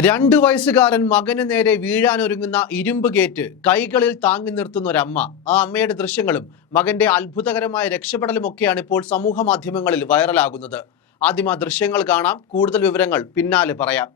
2 വയസ്സുകാരൻ മകന് നേരെ വീഴാനൊരുങ്ങുന്ന ഇരുമ്പ് ഗേറ്റ് കൈകളിൽ താങ്ങി നിർത്തുന്ന ഒരമ്മ. ആ അമ്മയുടെ ദൃശ്യങ്ങളും മകന്റെ അത്ഭുതകരമായ രക്ഷപ്പെടലുമൊക്കെയാണ് ഇപ്പോൾ സമൂഹ മാധ്യമങ്ങളിൽ വൈറലാകുന്നത്. ആദ്യം ആ ദൃശ്യങ്ങൾ കാണാം, കൂടുതൽ വിവരങ്ങൾ പിന്നാലെ പറയാം.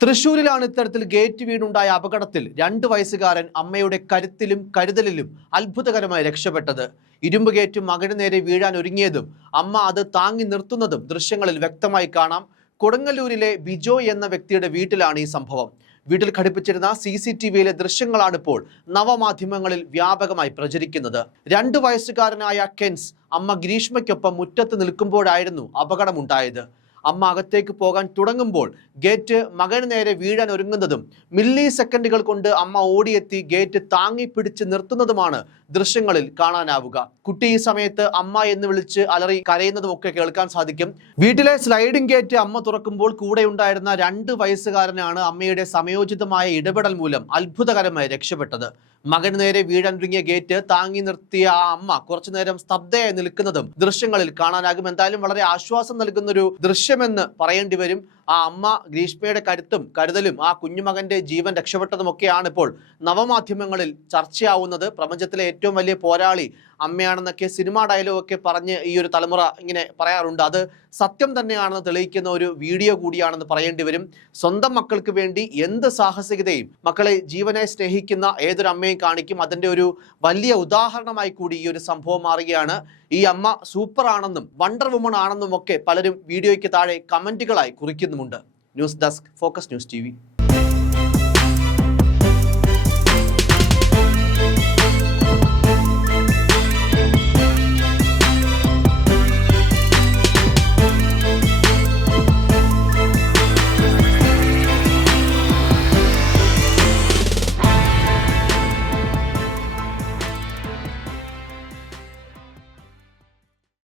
തൃശൂരിലാണ് ഇത്തരത്തിൽ ഗേറ്റ് വീണുണ്ടായ അപകടത്തിൽ 2 വയസ്സുകാരൻ അമ്മയുടെ കരുത്തിലും കരുതലിലും അത്ഭുതകരമായി രക്ഷപ്പെട്ടത്. ഇരുമ്പ് ഗേറ്റ് മകന് നേരെ വീഴാൻ ഒരുങ്ങിയതും അമ്മ അത് താങ്ങി നിർത്തുന്നതും ദൃശ്യങ്ങളിൽ വ്യക്തമായി കാണാം. കൊടുങ്ങല്ലൂരിലെ ബിജോയ് എന്ന വ്യക്തിയുടെ വീട്ടിലാണ് ഈ സംഭവം. വീട്ടിൽ ഘടിപ്പിച്ചിരുന്ന CCTVയിലെ ദൃശ്യങ്ങളാണ് ഇപ്പോൾ നവമാധ്യമങ്ങളിൽ വ്യാപകമായി പ്രചരിക്കുന്നത്. 2 വയസ്സുകാരനായ കെൻസ് അമ്മ ഗ്രീഷ്മയ്ക്കൊപ്പം മുറ്റത്ത് നിൽക്കുമ്പോഴായിരുന്നു അപകടമുണ്ടായത്. അമ്മ അകത്തേക്ക് പോകാൻ തുടങ്ങുമ്പോൾ ഗേറ്റ് മകന് നേരെ വീഴാൻ ഒരുങ്ങുന്നതും മില്ലി സെക്കൻഡുകൾ കൊണ്ട് അമ്മ ഓടിയെത്തി ഗേറ്റ് താങ്ങി പിടിച്ച് നിർത്തുന്നതുമാണ് ദൃശ്യങ്ങളിൽ കാണാനാവുക. കുട്ടി ഈ സമയത്ത് അമ്മ എന്ന് വിളിച്ച് അലറി കരയുന്നതുമൊക്കെ കേൾക്കാൻ സാധിക്കും. വീട്ടിലെ സ്ലൈഡിംഗ് ഗേറ്റ് അമ്മ തുറക്കുമ്പോൾ കൂടെ ഉണ്ടായിരുന്ന 2 വയസ്സുകാരനാണ് അമ്മയുടെ സമയോചിതമായ ഇടപെടൽ മൂലം അത്ഭുതകരമായി രക്ഷപ്പെട്ടത്. മകന് നേരെ വീഴാനൊരുങ്ങിയ ഗേറ്റ് താങ്ങി നിർത്തിയ ആ അമ്മ കുറച്ചു നേരം സ്തബ്ധയായി നിൽക്കുന്നതും ദൃശ്യങ്ങളിൽ കാണാനാകും. എന്തായാലും വളരെ ആശ്വാസം നൽകുന്നൊരു ദൃശ്യമെന്ന് പറയേണ്ടി വരും. ആ അമ്മ ഗ്രീഷ്മയുടെ കരുത്തും കരുതലും ആ കുഞ്ഞുമകന്റെ ജീവൻ രക്ഷപ്പെട്ടതുമൊക്കെയാണ് ഇപ്പോൾ നവമാധ്യമങ്ങളിൽ ചർച്ചയാവുന്നത്. പ്രപഞ്ചത്തിലെ ഏറ്റവും വലിയ പോരാളി അമ്മയാണെന്നൊക്കെ സിനിമാ ഡയലോഗൊക്കെ പറഞ്ഞ് ഈ ഒരു തലമുറ ഇങ്ങനെ പറയാറുണ്ട്. അത് സത്യം തന്നെയാണെന്ന് തെളിയിക്കുന്ന ഒരു വീഡിയോ കൂടിയാണെന്ന് പറയേണ്ടി വരും. സ്വന്തം മക്കൾക്ക് വേണ്ടി എന്ത് സാഹസികതയും മക്കളെ ജീവനെ സ്നേഹിക്കുന്ന ഏതൊരു അമ്മയും കാണിക്കും. അതിൻ്റെ ഒരു വലിയ ഉദാഹരണമായി കൂടി ഈ ഒരു സംഭവം മാറുകയാണ്. ഈ അമ്മ സൂപ്പർ ആണെന്നും വണ്ടർ വുമൺ ആണെന്നും ഒക്കെ പലരും വീഡിയോയ്ക്ക് താഴെ കമന്റുകളായി കുറിക്കുന്നുമുണ്ട്. News desk, focus news TV.